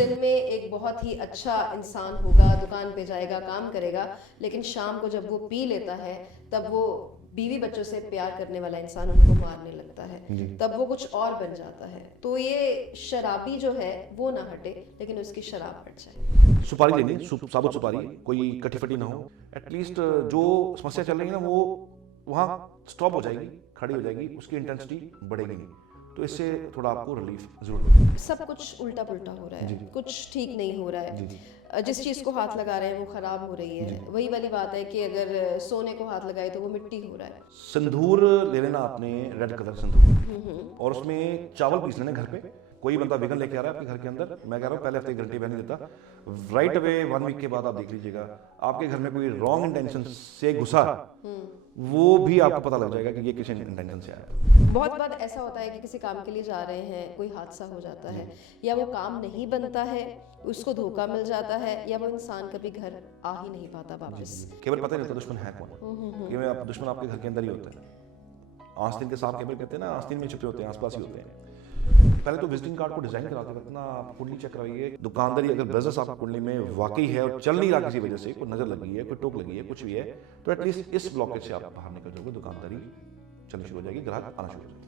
दिन में एक बहुत ही अच्छा इंसान होगा, दुकान पे जाएगा, काम करेगा, लेकिन शाम को जब वो पी लेता है, तब वो बीवी बच्चों से प्यार करने वाला इंसान उनको मारने लगता है, जी। तब वो कुछ और बन जाता है। तो ये शराबी जो है वो ना हटे, लेकिन उसकी शराब हट जाए। सुपारी लेनी है, साबुत सुपारी, कोई कटी फटी ना हो। एटलीस्ट जो समस्या चल रही है ना वो वहाँ स्टॉप हो जाएगी, खड़ी हो जाएगी, उसकी इंटेंसिटी बढ़ेगी नहीं। तो इससे थोड़ा आपको रिलीफ जरूर मिलेगा। सब कुछ उल्टा पुल्टा हो रहा जी। है, कुछ ठीक नहीं हो रहा जी। है। जिस चीज़ को हाथ लगा रहे हैं वो खराब हो रही जी। है। वही वाली बात है कि अगर सोने को हाथ लगाए तो वो मिट्टी हो रहा है। सिंदूर ले लेना आपने, रेड कलर सिंदूर, हम्म। और उसमें चावल पीस लेना घर पे। कोई बंदा वेगन लेके आ रहा है आपके घर के अंदर, मैं कह रहा हूँ पहले हफ्ते गारंटी नहीं देता, राइट अवे 1 वीक के बाद आप देख लीजिएगा आपके घर में कोई रॉन्ग इंटेंशन से घुसा, वो भी आपको पता लग जाएगा कि ये किस इंटेंशन से आया। बहुत बार ऐसा होता है कि किसी काम के लिए जा रहे हैं, कोई हादसा हो जाता है, या वो काम नहीं बनता है, उसको धोखा मिल जाता है, या वो इंसान कभी घर आ ही नहीं पाता वापस। केवल पता नहीं होता दुश्मन है कौन, कि आप दुश्मन आपके घर के अंदर ही होता है। आस्तीन के सांप केवल कहते हैं ना, आस्तीन में छुपे होते हैं, आसपास ही होते हैं। पहले तो विजिटिंग कार्ड को डिजाइन कराते वक्त ना आप कुंडली चेक कराइए। दुकानदारी अगर बिजनेस आपकी कुंडली में वाकई है और चल नहीं रहा किसी वजह से, कोई नजर लगी है, कोई टोक लगी है, कुछ भी है, तो एटलीस्ट इस ब्लॉकेज से आप बाहर निकल जाओगे, दुकानदारी चलनी शुरू हो जाएगी, ग्राहक आना शुरू हो जाएगा।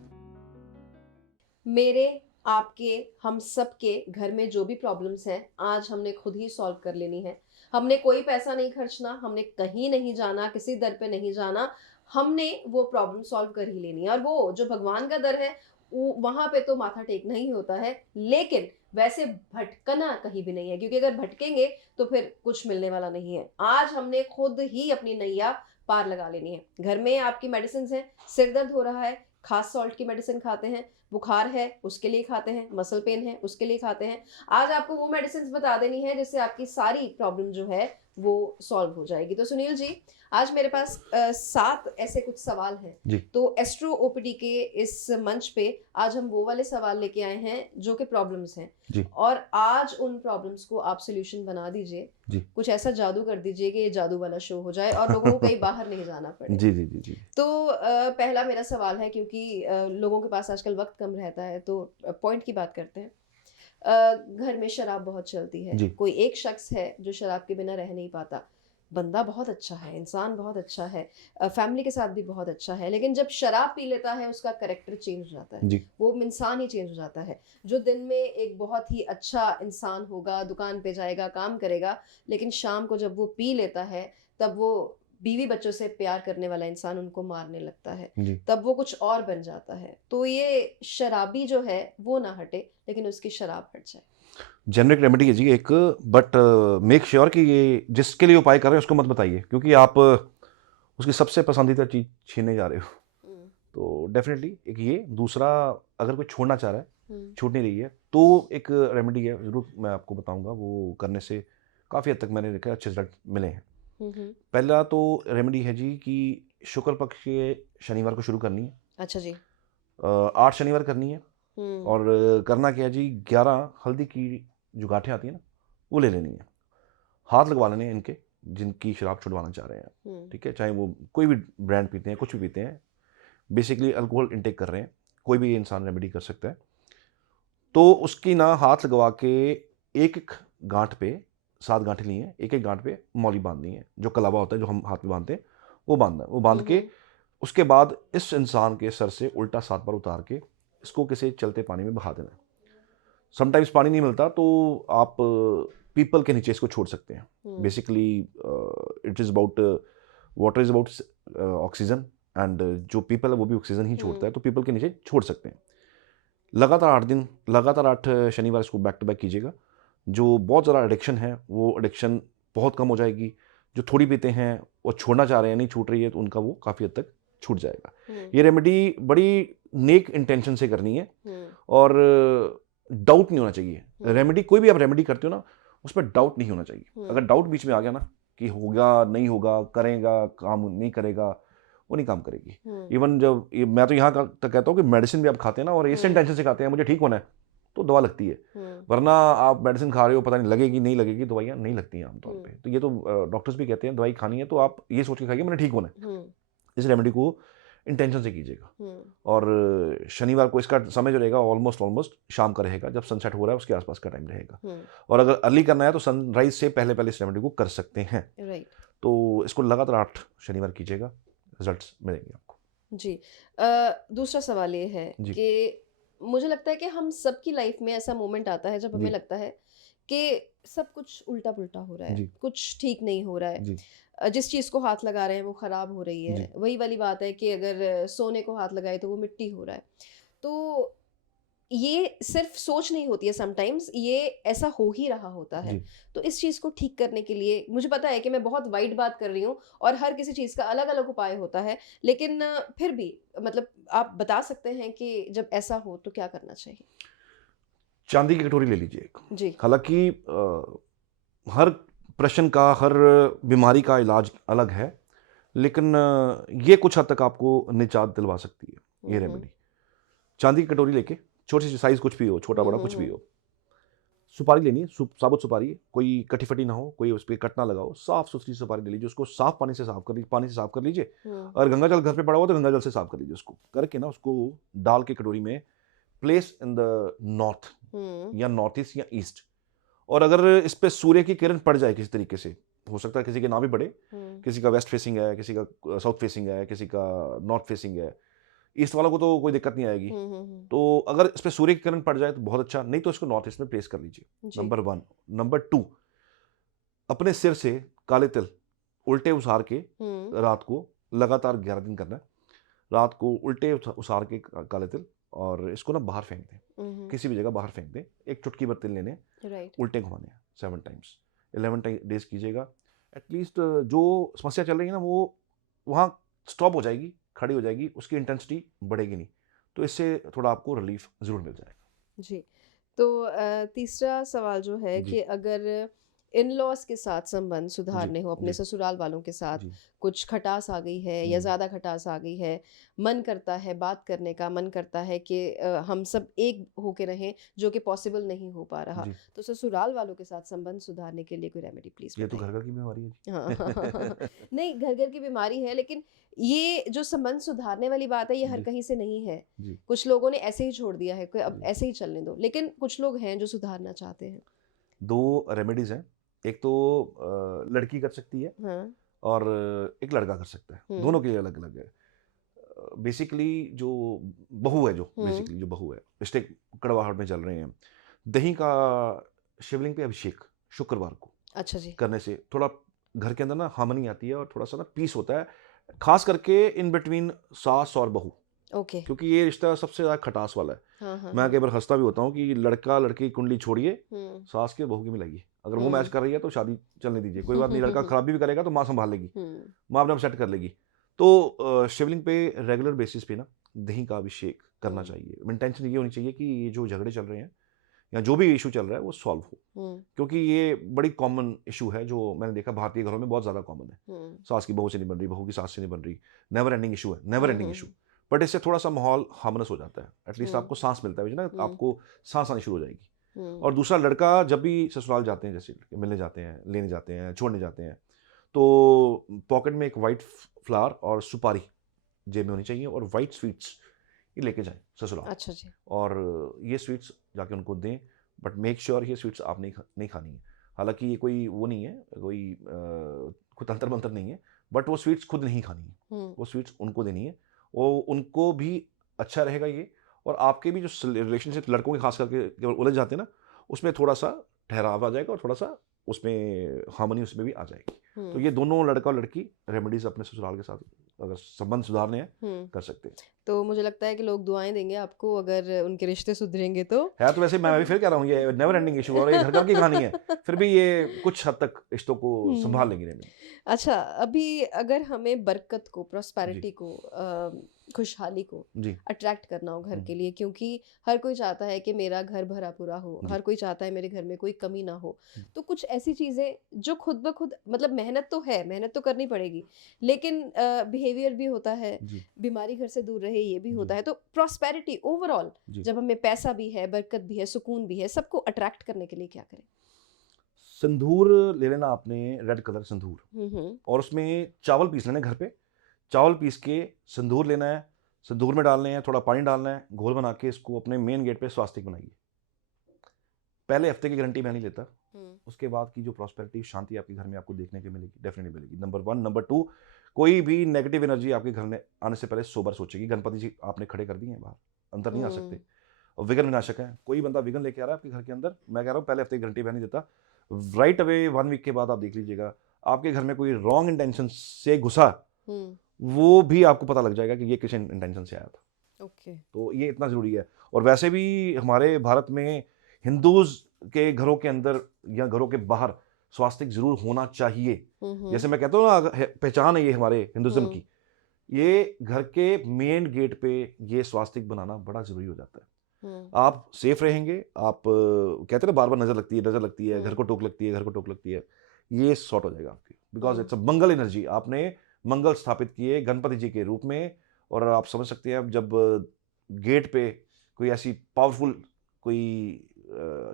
मेरे, आपके, हम सब के घर में जो भी प्रॉब्लम्स हैं, आज हमने खुद ही सॉल्व कर लेनी है। हमने कोई पैसा नहीं खर्चना, हमने कहीं नहीं जाना, किसी दर पे नहीं जाना, हमने वो प्रॉब्लम सॉल्व कर ही लेनी है। और वो जो भगवान का दर है, वहां पे तो माथा टेकना ही होता है, लेकिन वैसे भटकना कहीं भी नहीं है, क्योंकि अगर भटकेंगे तो फिर कुछ मिलने वाला नहीं है। आज हमने खुद ही अपनी नैया पार लगा लेनी है। घर में आपकी मेडिसिन है, सिर दर्द हो रहा है, खास सॉल्ट की मेडिसिन खाते हैं, बुखार है उसके लिए खाते हैं, मसल पेन है उसके लिए खाते हैं। आज आपको वो मेडिसिन बता देनी है जिससे आपकी सारी प्रॉब्लम जो है वो सॉल्व हो जाएगी। तो सुनील जी, आज मेरे पास 7 ऐसे कुछ सवाल हैं। जी। तो एस्ट्रो ओपीडी के इस मंच पे आज हम वो वाले सवाल लेके आए हैं जो कि प्रॉब्लम्स हैं, जी। और आज उन प्रॉब्लम्स को आप सोल्यूशन बना दीजिए। जी। कुछ ऐसा जादू कर दीजिए कि ये जादू वाला शो हो जाए और लोगों को कहीं बाहर नहीं जाना पड़े। जी जी जी जी। तो पहला मेरा सवाल है, क्योंकि लोगों के पास आजकल वक्त कम रहता है, तो पॉइंट की बात करते हैं। घर में शराब बहुत चलती है, जी। कोई एक शख्स है जो शराब के बिना रह नहीं पाता। बंदा बहुत अच्छा है, इंसान बहुत अच्छा है, फैमिली के साथ भी बहुत अच्छा है, लेकिन जब शराब पी लेता है उसका कैरेक्टर चेंज हो जाता है। जी। वो इंसान ही चेंज हो जाता है। जो दिन में एक बहुत ही अच्छा इंसान होगा, दुकान पे जाएगा, काम करेगा, लेकिन शाम को जब वो पी लेता है, तब वो बीवी बच्चों से प्यार करने वाला इंसान उनको मारने लगता है, जी। तब वो कुछ और बन जाता है। तो ये शराबी जो है वो ना हटे, लेकिन उसकी शराब हट जाए। जेनरिक रेमेडी है जी एक, बट मेक श्योर कि ये जिसके लिए उपाय कर रहे हैं उसको मत बताइए, क्योंकि आप उसकी सबसे पसंदीदा चीज छीनने जा रहे हो। तो डेफिनेटली एक ये, दूसरा अगर कोई छोड़ना चाह रहा है, छूट नहीं रही है, तो एक रेमेडी है, जरूर मैं आपको बताऊंगा, वो करने से काफ़ी हद तक मैंने देखा अच्छे रिजल्ट मिले हैं। पहला तो रेमेडी है जी कि शुक्ल पक्ष के शनिवार को शुरू करनी है। अच्छा जी। 8 शनिवार करनी है, और करना क्या है जी, 11 हल्दी की जो गांठें आती है ना, वो ले लेनी है, हाथ लगवा लेने हैं इनके, जिनकी शराब छुड़वाना चाह रहे हैं, ठीक है, चाहे वो कोई भी ब्रांड पीते हैं, कुछ भी पीते हैं, बेसिकली अल्कोहल इंटेक कर रहे हैं, कोई भी इंसान रेमेडी कर सकता है। तो उसकी ना हाथ लगवा के एक एक गांठ पे, 7 गांठें ली हैं, एक एक गांठ पे मौली बांधनी है, जो कलावा होता है जो हम हाथ में बांधते हैं, वो बांधना है। वो बांध के उसके बाद इस इंसान के सर से उल्टा 7 बार उतार के इसको किसी चलते पानी में बहा देना है। समटाइम्स पानी नहीं मिलता तो आप पीपल के नीचे इसको छोड़ सकते हैं। Basically it is about, water is about oxygen, and जो पीपल है वो भी ऑक्सीजन ही छोड़ता है, तो पीपल के नीचे छोड़ सकते हैं। लगातार 8 दिन, लगातार 8 शनिवार इसको बैक टू बैक कीजिएगा। जो बहुत ज़्यादा एडिक्शन है वो एडिक्शन बहुत कम हो जाएगी। जो थोड़ी पीते हैं वो छोड़ना चाह रहे हैं, नहीं छूट रही है, तो उनका वो काफ़ी हद तक छूट जाएगा। ये रेमेडी बड़ी नेक इंटेंशन से करनी है, और डाउट नहीं होना चाहिए। रेमेडी, कोई भी आप रेमेडी करते हो ना, उसमें डाउट नहीं होना चाहिए। अगर डाउट बीच में आ गया ना कि होगा नहीं होगा, करेगा काम नहीं करेगा, वो नहीं काम करेगी। इवन जब मैं तो यहाँ तक कहता हूँ कि मेडिसिन भी आप खाते हैं ना और इस इंटेंशन से खाते हैं मुझे ठीक होना है, तो दवा लगती है, वरना आप मेडिसिन खा रहे हो, पता नहीं लगेगी नहीं लगेगी, दवाइयाँ नहीं लगती हैं आमतौर पे। तो ये तो डॉक्टर्स भी कहते हैं दवाई खानी है तो आप ये सोच के खाइए मैंने ठीक होना है। इस रेमेडी को इंटेंशन से कीजिएगा। और शनिवार को इसका समय जो रहेगा ऑलमोस्ट शाम का रहेगा, जब सनसेट हो रहा है उसके आसपास का टाइम रहेगा। और अगर अर्ली करना है तो सनराइज से पहले इस रेमेडी को कर सकते हैं। राइट। तो इसको लगातार 8 शनिवार कीजिएगा, रिजल्ट्स मिलेंगे आपको। जी। दूसरा सवाल ये है जी। कि मुझे लगता है कि हम सबकी लाइफ में ऐसा मोमेंट आता है जब हमें जी। लगता है कि सब कुछ उल्टा-पुल्टा हो रहा है, जी। कुछ ठीक नहीं हो रहा है। जी। जिस चीज़ को हाथ लगा रहे हैं वो ख़राब हो रही जी। है। वही वाली बात है कि अगर सोने को हाथ लगाए तो वो मिट्टी हो रहा है। तो ये सिर्फ़ सोच नहीं होती है समटाइम्स, ये ऐसा हो ही रहा होता है। जी। तो इस चीज़ को ठीक करने के लिए मुझे पता है कि मैं बहुत वाइड बात कर रही हूँ और हर किसी चीज़ का अलग-अलग उपाय होता है। लेकिन फिर भी मतलब आप बता सकते हैं कि जब ऐसा हो तो क्या करना चाहिए? चांदी की कटोरी ले लीजिए एक। जी। हालाँकि हर प्रश्न का, हर बीमारी का इलाज अलग है, लेकिन ये कुछ हद तक आपको निजात दिलवा सकती है, ये हुँ, हुँ। रेमेडी। चांदी की कटोरी लेके, छोटी-सी साइज़ कुछ भी हो, छोटा-बड़ा कुछ भी हुँ। हो। सुपारी लेनी है, साबुत सुपारी, कोई कटी-फटी ना हो, कोई उस पे कट ना लगा हो, साफ-सुथरी सुपारी ले लीजिए, उसको साफ पानी से साफ कर लीजिए। हुँ। अगर गंगा जल घर पे पड़ा हो तो गंगा जल से साफ कर लीजिए उसको। करके ना उसको डाल के कटोरी में प्लेस इन द नॉर्थ हुँ। या नॉर्थ ईस्ट या ईस्ट। और अगर इस पे सूर्य की किरण पड़ जाए किसी तरीके से, हो सकता है किसी के ना भी पड़े, हुँ। किसी का वेस्ट फेसिंग है, किसी का साउथ फेसिंग है, किसी का नॉर्थ फेसिंग है, ईस्ट वालों को तो कोई दिक्कत नहीं आएगी। हुँ, हुँ, हुँ। तो अगर इस पे सूर्य की किरण पड़ जाए तो बहुत अच्छा, नहीं तो इसको नॉर्थ ईस्ट में प्लेस कर लीजिए। जी। नंबर 1। नंबर 2, अपने सिर से काले तिल उल्टे उसार के हुँ। रात को लगातार 11 दिन करना है। रात को उल्टे उसार के काले तिल, और इसको ना बाहर फेंक दें, हुँ, हुँ। किसी भी जगह बाहर फेंक दें। एक चुटकी भर तिल लेने हैं, राइट। उल्टे घुमाने हैं 7 टाइम्स, 11 डेज कीजिएगा। एटलीस्ट जो समस्या चल रही है ना वो वहाँ स्टॉप हो जाएगी, खड़ी हो जाएगी, उसकी इंटेंसिटी बढ़ेगी नहीं। तो इससे थोड़ा आपको रिलीफ ज़रूर मिल जाएगा। जी। तो तीसरा सवाल जो है जी। कि अगर इन-लॉज़ के साथ संबंध जी। सुधारने हो, अपने जी। ससुराल वालों के साथ, जी। कुछ खटास आ गई है या ज़्यादा खटास आ गई है, मन करता है बात करने का, मन करता है कि हम सब एक होके रहें, जो कि पॉसिबल नहीं हो पा रहा। जी। तो ससुराल वालों के साथ संबंध सुधारने के लिए कोई रेमेडी प्लीज़ ये तो बताइए? घर-घर की बीमारी है जी। हाँ। नहीं, घर-घर की बीमारी है, लेकिन ये जो संबंध सुधारने वाली बात है, ये हर जी। कहीं से नहीं है। जी। कुछ लोगों ने ऐसे ही छोड़ दिया है कि अब जी। ऐसे ही चलने दो, लेकिन कुछ लोग हैं जो सुधारना चाहते हैं। 2 रेमेडीज़ हैं। एक तो लड़की कर सकती है हाँ। और एक लड़का कर सकता है। हुँ। दोनों के लिए अलग-अलग है। बेसिकली जो बहू है, हुँ। जो बहू है, रिश्ते कड़वाहट में चल रहे हैं, दही का शिवलिंग पे अभिषेक शुक्रवार को अच्छा जी। करने से थोड़ा घर के अंदर ना हार्मनी आती है और थोड़ा-सा ना पीस होता है। खास करके इन बिटवीन सास और बहू, ओके। क्योंकि ये रिश्ता सबसे ज़्यादा खटास वाला है। हाँ, हाँ, मैं हाँ। कई बार हँसता भी होता हूँ कि लड़का-लड़की की कुंडली छोड़िए, हुँ। सास की और बहू की मिलाइए। अगर वो मैच हुँ। कर रही है तो शादी चलने दीजिए, कोई बात नहीं, लड़का खराबी भी करेगा तो माँ सँभाल लेगी, हुँ। माँ अपने आप सेट कर लेगी। तो शिवलिंग पे रेगुलर बेसिस पे ना दही का अभिषेक करना हुँ। चाहिए। इंटेंशन ये होनी चाहिए कि ये जो झगड़े चल रहे हैं या जो भी इश्यू चल रहा है वो सॉल्व हो। हुँ। क्योंकि ये बड़ी कॉमन इश्यू है जो मैंने देखा भारतीय घरों में बहुत ज़्यादा कॉमन है। हुँ। सास की बहू से नहीं बन रही, बहू की सास से नहीं बन रही। नेवर एंडिंग इश्यू है, never hmm, ending hmm, issue. Hmm. But इससे थोड़ा-सा माहौल हार्मोनियस हो जाता है। एटलीस्ट हुँ। आपको साँस मिलता है, ना हुँ। आपको साँस आनी शुरू हो जाएगी। हुँ। और दूसरा, लड़का जब भी ससुराल जाते हैं, जैसे मिलने जाते हैं, लेने जाते हैं, छोड़ने जाते हैं, तो पॉकेट में एक व्हाइट फ्लावर और सुपारी जेब में होनी चाहिए और व्हाइट स्वीट्स ये लेके जाएँ ससुराल। अच्छा जी। और ये स्वीट्स जाके उनको दें, बट मेक श्योर ये स्वीट्स आप नहीं खानी है। हालाँकि ये कोई वो नहीं है, कोई तंत्र-मंत्र नहीं है, बट वो स्वीट्स खुद नहीं खानी है। हुँ। वो स्वीट्स उनको देनी है। वो उनको भी अच्छा रहेगा ये, और आपके भी जो रिलेशनशिप लड़कों के खास करके केवल उलझ जाते हैं ना, उसमें थोड़ा-सा ठहराव आ जाएगा और थोड़ा-सा उसमें हार्मनी उसमें भी आ जाएगी। तो हुँ। ये दोनों लड़का और लड़की रेमेडीज़ अपने ससुराल के साथ अगर संबंध सुधारने हैं, हुँ। कर सकते हैं। तो मुझे लगता है कि लोग दुआएँ देंगे आपको अगर उनके रिश्ते सुधरेंगे तो। है तो वैसे मैं भी फिर कह रहा हूँ ये नेवर एंडिंग इश्यू और ये घर-घर की कहानी है। फिर भी ये कुछ हद तक रिश्तों को हुँ। सँभाल लेंगी रेमेडी। अच्छा, अभी अगर हमें बरकत को, जी। प्रॉस्पेरिटी को, खुशहाली को जी। अट्रैक्ट करना हो घर हुँ। के लिए, क्योंकि हर कोई चाहता है कि मेरा घर भरा पूरा हो, जी। हर कोई चाहता है मेरे घर में कोई कमी ना हो। हुँ। तो कुछ ऐसी चीज़ें जो खुद ब खुद मतलब मेहनत तो है, मेहनत तो करनी पड़ेगी, लेकिन बिहेवियर भी होता है, जी। बीमारी घर से दूर रहे ये भी जी। होता है। तो प्रॉस्पेरिटी ओवरऑल जी। जब हमें पैसा भी है, बरकत भी है, सुकून भी है, सबको अट्रैक्ट करने के लिए क्या करें? सिंदूर ले लेना आपने, रेड कलर सिंदूर, हुँ, हुँ। और उसमें चावल पीस लेने घर पे। चावल पीस के सिंदूर लेना है, सिंदूर में डालने हैं, थोड़ा पानी डालना है, घोल बना के इसको अपने मेन गेट पे स्वास्तिक बनाइए। पहले हफ्ते की गारंटी मैं नहीं लेता, उसके बाद की जो प्रॉस्पेरिटी शांति आपके घर में आपको देखने को मिलेगी, डेफिनेटली मिलेगी। नंबर 1। नंबर 2, कोई भी नेगेटिव एनर्जी आपके घर में आने से पहले 100 बार सोचेगी। गणपति जी आपने खड़े कर दिए हैं बाहर, अंदर नहीं आ सकते, और विघ्न विनाशक है। कोई बंदा विघ्न लेके आ रहा है आपके घर के अंदर, मैं कह रहा हूँ पहले हफ्ते की गारंटी मैं नहीं देता, राइट अवे 1 वीक के बाद आप देख लीजिएगा आपके घर में कोई रॉन्ग इंटेंशन से घुसा, वो भी आपको पता लग जाएगा कि ये किस इंटेंशन से आया था। ओके। तो ये इतना जरूरी है। और वैसे भी हमारे भारत में हिंदूज के घरों के अंदर या घरों के बाहर स्वास्तिक जरूर होना चाहिए। जैसे मैं कहता हूँ ना, पहचान है ये हमारे हिंदुज्म की, ये घर के मेन गेट पे ये स्वास्तिक बनाना बड़ा जरूरी हो जाता है। आप सेफ रहेंगे। आप कहते हैं ना, बार बार नजर लगती है, घर को टोक लगती है, ये सॉर्ट हो जाएगा आपकी, because it's a Mangal energy. आपने मंगल स्थापित किए गणपति जी के रूप में, और आप समझ सकते हैं जब गेट पे कोई ऐसी पावरफुल कोई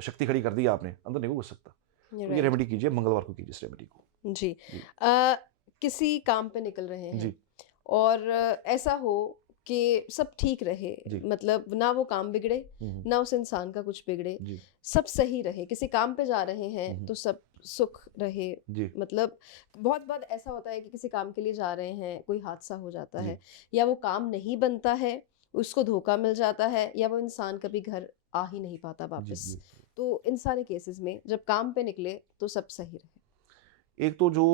शक्ति खड़ी कर दी आपने, अंदर नहीं घुस सकता। तो ये रेमेडी कीजिए, मंगलवार को कीजिए इस रेमेडी को। जी। किसी काम पे निकल रहे हैं जी। और ऐसा हो कि सब ठीक रहे, मतलब ना वो काम बिगड़े, ना उस इंसान का कुछ बिगड़े, सब सही रहे। किसी काम पे जा रहे हैं तो सब सुख रहे, मतलब बहुत बार ऐसा होता है कि किसी काम के लिए जा रहे हैं, कोई हादसा हो जाता है, या वो काम नहीं बनता है, उसको धोखा मिल जाता है, या वो इंसान कभी घर आ ही नहीं पाता वापस। तो इन सारे केसेस में जब काम पे निकले तो सब सही रहे। एक तो जो,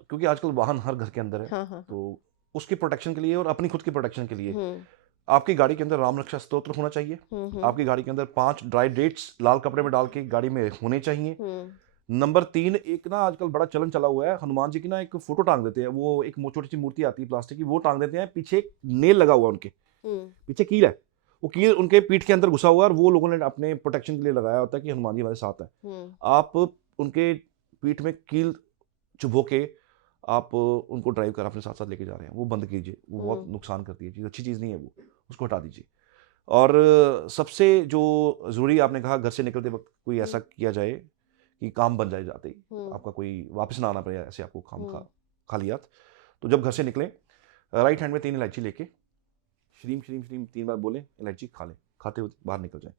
क्योंकि आजकल वाहन हर घर के अंदर है, तो उसकी प्रोटेक्शन के लिए और अपनी खुद की प्रोटेक्शन के लिए आपकी गाड़ी के अंदर राम रक्षा स्तोत्र होना चाहिए। आपकी गाड़ी के अंदर 5 ड्राई डेट्स लाल कपड़े में डाल के गाड़ी में होने चाहिए। नंबर 3, एक ना आजकल बड़ा चलन चला हुआ है, हनुमान जी की ना एक फोटो टांग देते हैं, वो एक छोटी सी मूर्ति आती है प्लास्टिक की, वो टांग देते हैं, पीछे एक नेल लगा हुआ उनके पीछे कील है, वो कील उनके पीठ के अंदर घुसा हुआ है, और वो लोगों ने अपने प्रोटेक्शन के लिए लगाया होता है कि हनुमान जी हमारे साथ है। आप उनके पीठ में कील चुभो के आप उनको ड्राइव कर अपने साथ साथ लेके जा रहे हैं, वो बंद कीजिए। वो बहुत नुकसान करती है चीज़, अच्छी चीज़ नहीं है वो, उसको हटा दीजिए। और सबसे जो ज़रूरी आपने कहा, घर से निकलते वक्त कोई ऐसा किया जाए कि काम बन जाए जाते ही, आपका कोई वापस ना आना पड़े ऐसे आपको खाली हाथ। तो जब घर से निकलें, राइट हैंड में 3 इलायची लेके श्रीम श्रीम श्रीम 3 बार बोलें, इलायची खा लें, खाते हुए बाहर निकल जाएं।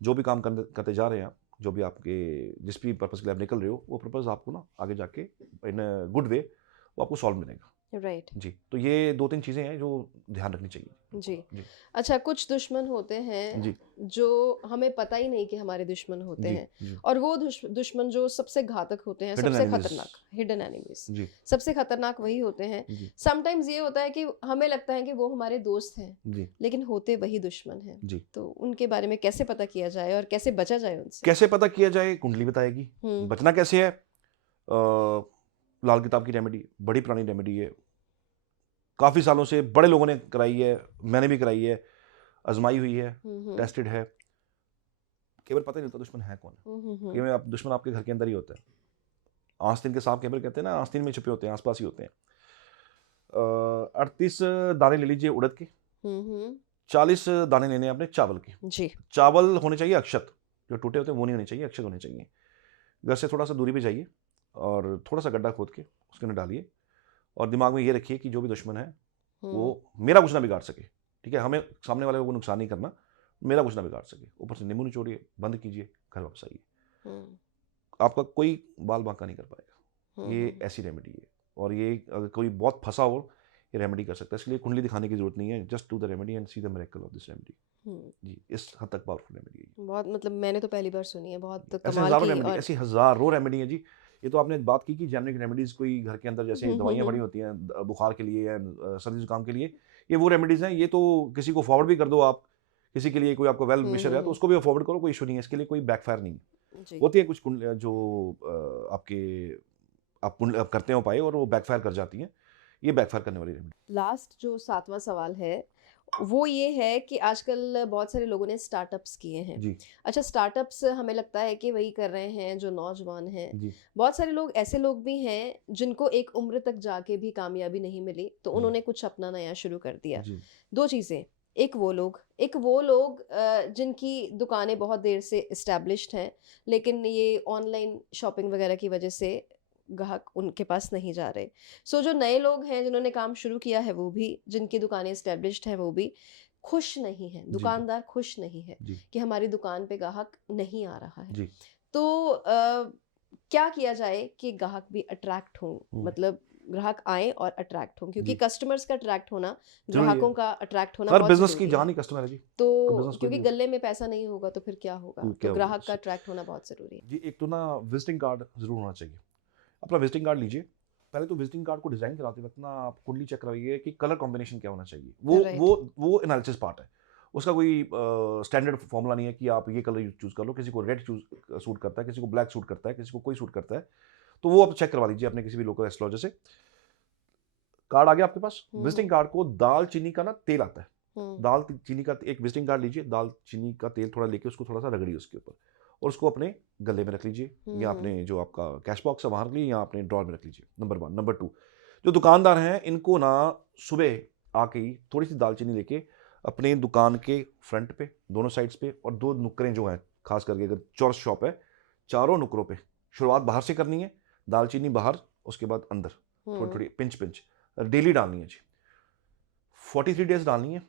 जो भी काम करते जा रहे हैं आप, जो भी आपके जिस भी पर्पज़ के लिए आप निकल रहे हो, वो पर्पज़ आपको ना आगे जाके इन अ गुड वे वो आपको सॉल्व मिलेगा। राइट। जी, तो ये 2-3 चीज़ें हैं जो ध्यान रखनी चाहिए। जी। अच्छा, कुछ दुश्मन होते हैं जो हमें पता ही नहीं कि हमारे दुश्मन होते हैं, और वो दुश्मन जो सबसे घातक होते हैं, सबसे खतरनाक, हिडन एनिमीज, सबसे खतरनाक वही होते हैं। समटाइम्स ये होता है कि हमें लगता है कि वो हमारे दोस्त हैं, लेकिन होते वही दुश्मन हैं। तो उनके बारे में कैसे पता किया जाए और कैसे बचा जाए उनसे? कैसे पता किया जाए, कुंडली बताएगी। बचना कैसे है, लाल किताब की रेमेडी, बड़ी पुरानी रेमेडी है, काफ़ी सालों से बड़े लोगों ने कराई है, मैंने भी कराई है, आजमाई हुई है, टेस्टेड है। केवल पता ही नहीं होता दुश्मन है कौन। केवल आप दुश्मन आपके घर के अंदर ही होता है। आस्तीन के सांप केवल कहते हैं ना, आस्तीन में छुपे होते हैं, आसपास ही होते हैं। 38 दाने ले लीजिए उड़द के, 40 दाने लेने हैं आपने चावल के। चावल होने चाहिए अक्षत, जो टूटे होते हैं वो नहीं होने चाहिए, अक्षत होने चाहिए। घर से थोड़ा सा दूरी पे जाइए और थोड़ा सा गड्ढा खोद के उसके अंदर डालिए, और दिमाग में ये रखिए कि जो भी दुश्मन है वो मेरा कुछ ना बिगाड़ सके। ठीक है, हमें सामने वाले को नुकसान नहीं करना, मेरा कुछ ना बिगाड़ सके। ऊपर से नींबू निचोड़िए, बंद कीजिए, घर वापस आइए, आपका कोई बाल बांका नहीं कर पाएगा। ये ऐसी रेमेडी है, और ये अगर कोई बहुत फंसा हो, ये रेमेडी कर सकता है। इसलिए कुंडली दिखाने की जरूरत नहीं है, just do the remedy and see the miracle of this remedy. जी, इस हद तक पावरफुल रेमेडी है। बहुत, मतलब मैंने तो पहली बार सुनी है, बहुत ऐसे कमाल हजारों की। रेमेडी, ऐसी हजारों रेमेडी है जी। ये तो आपने बात की कि जेनेरिक रेमेडीज कोई घर के अंदर जैसे दवाइयाँ पड़ी होती हैं बुखार के लिए या सर्दी जुकाम के लिए, ये वो रेमेडीज हैं। ये तो किसी को फॉरवर्ड भी कर दो आप, किसी के लिए कोई आपको वेल विशर है तो उसको भी फॉरवर्ड करो, कोई इशू नहीं है, इसके लिए कोई बैकफायर नहीं है। होती है कुछ जो आपके आप करते हैं उपाय और वो बैकफायर कर जाती हैं, ये बैकफायर करने वाली रेमेडी। लास्ट जो 7वां सवाल है वो ये है कि आजकल बहुत सारे लोगों ने स्टार्टअप्स किए हैं। जी। अच्छा, स्टार्टअप्स हमें लगता है कि वही कर रहे हैं जो नौजवान हैं। बहुत सारे लोग ऐसे लोग भी हैं जिनको एक उम्र तक जाके भी कामयाबी नहीं मिली, तो उन्होंने कुछ अपना नया शुरू कर दिया। 2 चीज़ें, एक वो लोग जिनकी दुकानें बहुत देर से इस्टेब्लिश्ड हैं, लेकिन ये ऑनलाइन शॉपिंग वगैरह की वजह से ग्राहक उनके पास नहीं जा रहे। सो जो नए लोग हैं जिन्होंने काम शुरू किया है वो भी, जिनकी दुकानें एस्टेब्लिश्ड हैं वो भी खुश नहीं हैं, जी, जी, दुकानदार खुश नहीं है जी, कि हमारी दुकान पे ग्राहक नहीं आ रहा है। जी। तो क्या किया जाए कि ग्राहक भी अट्रैक्ट हों, हुँ, मतलब ग्राहक आएँ और अट्रैक्ट हों, क्योंकि जी। कस्टमर्स का अट्रैक्ट होना, ज़रूरी है। ग्राहकों का अट्रैक्ट होना हर बहुत बिज़नेस की ज़रूरी जान है। ही कस्टमर है जी। तो कोई बिज़नेस कोई क्योंकि नहीं हो गले में पैसा नहीं होगा तो फिर क्या होगा? तो तो क्या ग्राहक का स अट्रैक्ट होना बहुत ज़रूरी है। जी, एक तो ना विज़िटिंग कार्ड ज़रूर होना चाहिए। अपना विज़िटिंग कार्ड लीजिए। पहले तो विज़िटिंग कार्ड को डिज़ाइन कराते वक़्त ना आप कुंडली चेक करवाइए कि कलर कॉम्बिनेशन क्या होना चाहिए। वो राइट। वो वो एनालिसिस पार्ट है। उसका कोई स्टैंडर्ड फ़ॉर्मूला नहीं है कि आप ये कलर चूज़ कर लो, किसी को रेड सूट करता है, किसी को ब्लैक सूट करता है, किसी को कोई सूट करता है। तो वो आप चेक करवा लीजिए अपने किसी भी लोकल एस्ट्रोलॉजर से। कार्ड आ गया आपके पास। हुँ, विज़िटिंग हुँ। कार्ड को दालचीनी का ना तेल आता है। हुँ, दालचीनी का एक विज़िटिंग कार्ड लीजिए, दालचीनी का तेल थोड़ा लेके उसको थोड़ा-सा रगड़िए उसके ऊपर और उसको अपने गले में रख लीजिए हुँ, या हुँ। अपने जो आपका कैश बॉक्स है वहाँ रख लीजिए या अपने ड्रॉअर में रख लीजिए, नंबर 1। नंबर 2, जो दुकानदार हैं इनको ना सुबह आके ही थोड़ी-सी दालचीनी लेके अपने दुकान के फ्रंट पे, दोनों साइड्स पे और 2 नुक्करें जो हैं, ख़ास करके अगर चौरस शॉप है, चारों नुक्करों पे शुरुआत बाहर से करनी है, दालचीनी बाहर, उसके बाद अंदर, हुँ, थोड़ी-थोड़ी पिंच-पिंच डेली डालनी है जी। 43 डेज़ डालनी है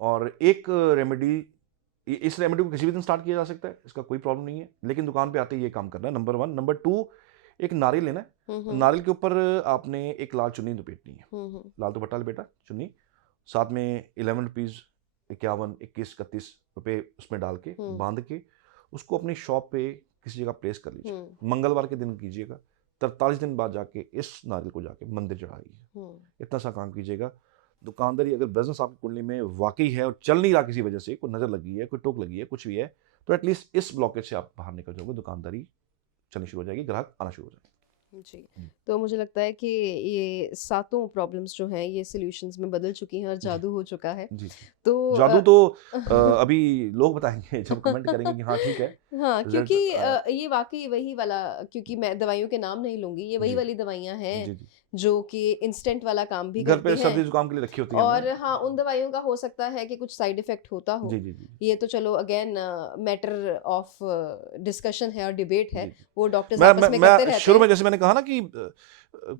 और एक रेमेडी इस रेमेडी को किसी भी दिन स्टार्ट किया जा सकता है, इसका कोई प्रॉब्लम नहीं है, लेकिन दुकान पे आते ही ये काम करना है, नंबर 1। नंबर 2, एक नारियल लेना है, हुँ, हुँ, नारियल के ऊपर आपने एक लाल चुन्नी लपेटनी है, हुँ, हुँ, लाल दुपट्टा लपेटा, चुन्नी, साथ में 11 रुपीज़ 51, 21, 31 रुपए उसमें डाल के, हुँ, बाँध के, उसको अपनी शॉप पे किसी जगह प्लेस कर लीजिए। हुँ, मंगलवार के दिन कीजिएगा, 43 दिन बाद जाके इस नारियल को जाके मंदिर चढ़ाइए। हुँ। इतना सा काम कीजिएगा। दुकानदारी अगर बिज़नेस आपकी कुंडली में वाक़ई है और चल नहीं रहा किसी वजह से, कोई नज़र लगी है, कोई टोक लगी है, कुछ भी है, तो एटलीस्ट इस ब्लॉकेज से आप बाहर निकल जाओगे, दुकानदारी चलनी शुरू हो जाएगी, ग्राहक आना शुरू हो जाएँगे। जी। हुँ, तो मुझे लगता है कि ये सातों प्रॉब्लम्स जो हैं ये सॉल्यूशंस में बदल चुकी हैं और जी, जादू हो चुका है। जी, जी। तो जादू तो अभी लोग बताएँगे जब कमेंट करेंगे कि हाँ, ठीक है, हाँ, रिज़ल्ट क्योंकि आया। ये वाक़ई वही वाला, क्योंकि मैं दवाइयों के नाम नहीं लूँगी, ये वही जी, वाली दवाइयाँ हैं जी, जी। जो कि इंस्टेंट वाला काम भी घर पे करती हैं। सर्दी-जुकाम के लिए रखी होती है हमने। और हाँ, उन दवाइयों का हो सकता है कि कुछ साइड इफ़ेक्ट होता हो। जी, जी, जी। ये तो चलो अगेन मैटर ऑफ डिस्कशन है और डिबेट जी, है, जी। वो डॉक्टर्स आपस में करते मैं रहते शुरू हैं। में जैसे मैंने कहा ना कि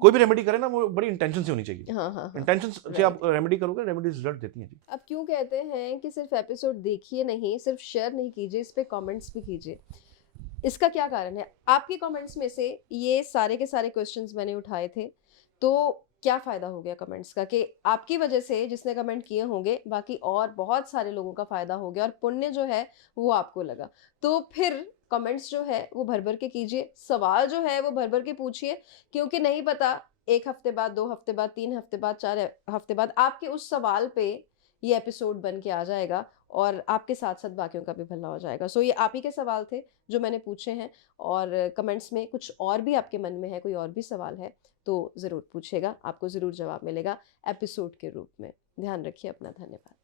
कोई भी रेमेडी करे ना वो बड़ी इंटेंशन से होनी चाहिए। हाँ, हाँ, हाँ। इंटेंशन से आप राइट। रेमेडी करोगे, रेमेडीज़ रिज़ल्ट देती हैं जी। अब क्यों कहते हैं कि सिर्फ़ एपिसोड देखिए नहीं, सिर्फ़ शेयर नहीं कीजिए, इस पे कमेंट्स भी कीजिए। इसका क्या कारण है? आपके कमेंट्स में से ये सारे के सारे क्वेश्चंस मैंने उठाए थे, तो क्या फ़ायदा हो गया कमेंट्स का कि आपकी वजह से जिसने कमेंट किए होंगे, बाकी और बहुत सारे लोगों का फ़ायदा हो गया और पुण्य जो है, वो आपको लगा। तो फिर कमेंट्स जो है, वो भर-भर के कीजिए, सवाल जो है, वो भर-भर के पूछिए, क्योंकि नहीं पता 1 हफ़्ते बाद, 2 हफ़्ते बाद, 3 हफ़्ते बाद, 4 हफ़्ते बाद आपके उस सवाल पे ये एपिसोड बन के आ जाएगा और आपके साथ-साथ बाकियों का भी भला हो जाएगा। सो ये आप ही के सवाल थे, जो मैंने पूछे हैं और कमेंट्स में कुछ और भी आपके मन में है, कोई और भी सवाल है, तो ज़रूर पूछिएगा, आपको ज़रूर जवाब मिलेगा एपिसोड के रूप में। ध्यान रखिए अपना, धन्यवाद।